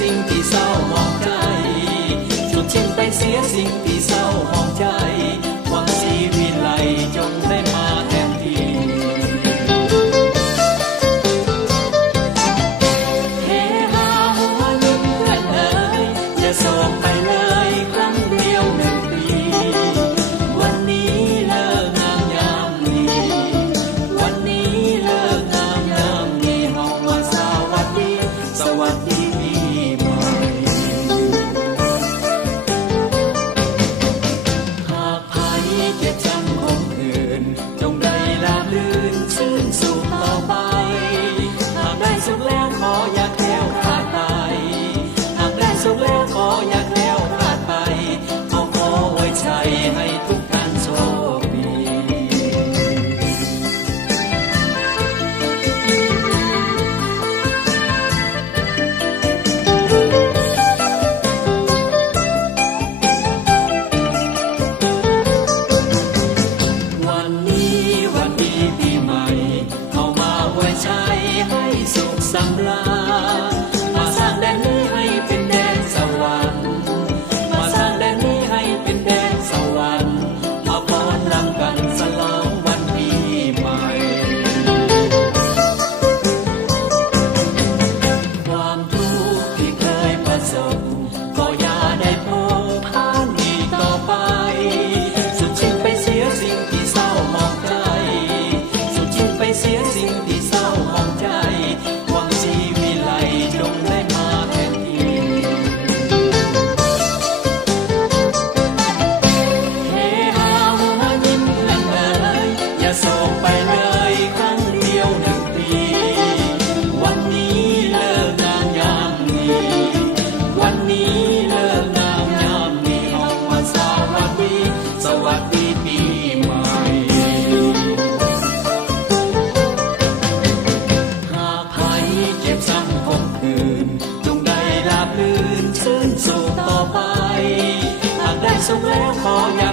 สิ่งที่เศร้ามองใจจงทิ้งไปเสียสิ่งที่เศร้ามองใจหวังชีวิตไหลจงได้มาแทนที่เฮฮาหัวยิ้มเพื่อนเอ๋ยอย่าโศกไปเลยครั้งเดียว1 ปีวันนี้เลิกงามยามดีวันนี้เลิกงามยามดีเฮามาสวัสดีสวัสดีปีใหม่หากใครเจ็บช้ำคมคืนจงได้ราบรื่นชื่นสุขต่อไปหากได้สุขแล้วขออย่าแคล้วคลาดไปหากได้สุขแล้วขออย่าแคล้วคลาดไปเอาขอไว้ใจให้ทุกท่านโชคดีวันนี้วันดีปีใหม่เอามาไว้ใช้ให้สุขสำราญมาสร้างแดนนี้ให้เป็นแดนสวรรค์มาสร้างแดนนี้ให้เป็นแดนสวรรค์มาฟ้อนรำกันฉลองวันปีใหม่ความทุกข์ที่เคยประสบก็อย่าได้พบผ่านอีกต่อไปสุดทิ้งไปเสียสิ่งที่เศร้ามองใจสุดทิ้งไปเสียสิ่งที่เศร้ามองใจหวังชีวิตไหลจงได้มาแทนที่เฮฮาหัวยิ้มเพื่อนเอ๋ยอย่าโศกไปเลยครั้งเดียว1 ปีวันนี้เลิกงามยามดีวันนี้เลิกงามยามดีเฮามาสวัสดีสวัสดีปีใหม่หากใครเจ็บช้ำคมคืนจงได้ราบรื่นชื่นสุขต่อไปหากได้สุขแล้วขออย่า